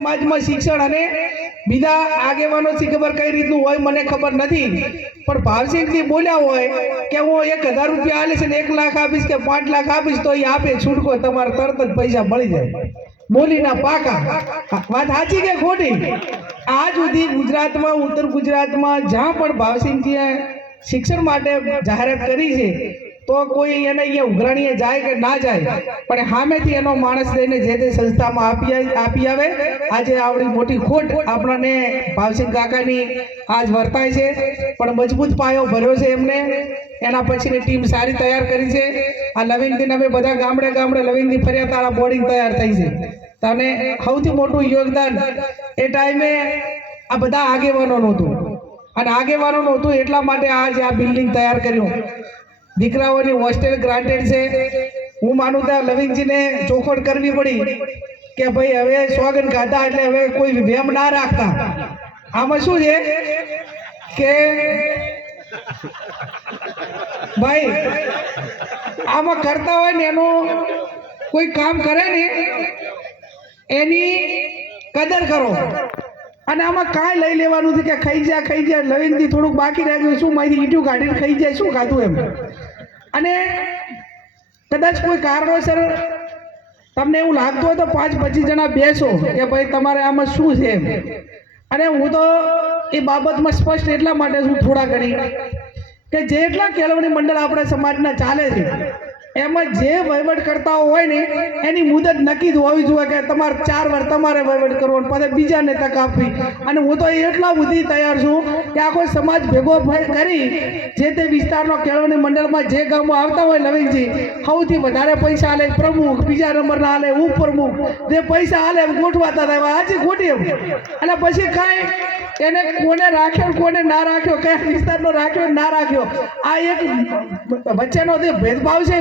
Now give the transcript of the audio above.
સમાજમાં શિક્ષણ અને બીજા આગેવાનો થી ખબર કઈ રીતનું હોય મને ખબર નથી, પણ ભાવસિંહજી બોલ્યા હોય કે હું 1000 રૂપિયા આલીશ ને 1 લાખ આપીશ કે 5 લાખ આપીશ તો એ આપે છૂટકો, તમારે તરત જ પૈસા મળી જાય, બોલીના પાકા। વાત સાચી કે ખોટી? આજ સુધી ગુજરાતમાં, ઉત્તર ગુજરાતમાં જ્યાં પણ ભાવસિંહજીએ શિક્ષણ માટે જાહેરાત કરી છે તો કોઈ એને અહીંયા ઉઘરાણીએ જાય કે ના જાય, પણ સામેથી એનો માણસ લઈને જે તે સંસ્થામાં આપી આવે। આજે આવડી મોટી ખોટ આપણને ભાવસિંહ કાકાની આજ વર્તાય છે, પણ મજબૂત પાયો ભર્યો છે એમને, એના પછીની ટીમ સારી તૈયાર કરી છે। આ લવિંગથી અમે બધા ગામડે ગામડે લવિંગથી ફર્યા તારા બોર્ડિંગ તૈયાર થઈ છે, અને સૌથી મોટું યોગદાન એ ટાઈમે આ બધા આગેવાનોનું હતું, અને આગેવાનોનું હતું એટલા માટે આજે આ બિલ્ડિંગ તૈયાર કર્યું। દીકરાઓની હોસ્ટેલ ગ્રાન્ટેડ છે। હું માનું ત્યાં લવિંગજીને ચોખવટ કરવી પડી કે ભાઈ હવે સોગન ખાધા એટલે હવે કોઈ વેમ ના રાખતા। આમાં શું છે કે ભાઈ આમાં કરતા હોય ને એનું કોઈ કામ કરે ને એની કદર કરો, અને આમાં કાંઈ લઈ લેવાનું છે કે ખાઈ જાય લવિંગથી થોડુંક બાકી રાખ્યું, શું માહિતી ઈટું કાઢીને ખાઈ જાય, શું ખાધું એમ। અને કદાચ કોઈ કારણોસર તમને એવું લાગતું હોય તો 5-25 જણા બેસો કે ભાઈ તમારે આમાં શું છે એમ। અને હું તો એ બાબતમાં સ્પષ્ટ એટલા માટે છું થોડા ઘણી કે જેટલા કેળવણી મંડળ આપણા સમાજના ચાલે છે એમાં જે વહીવટ કરતા હોય ને એની મુદત નક્કી જ હોવી જોઈએ કે તમારે 4 વાર તમારે વહીવટ કરવો અને પછી બીજાને તક આપવી। અને હું તો એટલા સુધી તૈયાર છું કે આખો સમાજ ભેગો કરી જે તે વિસ્તારનો કેળવણી મંડળમાં જે ગામમાં આવતા હોય લવિંગજી સૌથી વધારે પૈસા આલે પ્રમુખ, બીજા નંબરના આલે ઉપપ્રમુખ, જે પૈસા આલે એમ ગોઠવાતા થાય આજે ખોટી એમ। અને પછી કાંઈ એને કોને રાખ્યો કોને ના રાખ્યો, કયા વિસ્તારનો રાખ્યો ના રાખ્યો, આ એક વચ્ચેનો જે ભેદભાવ છે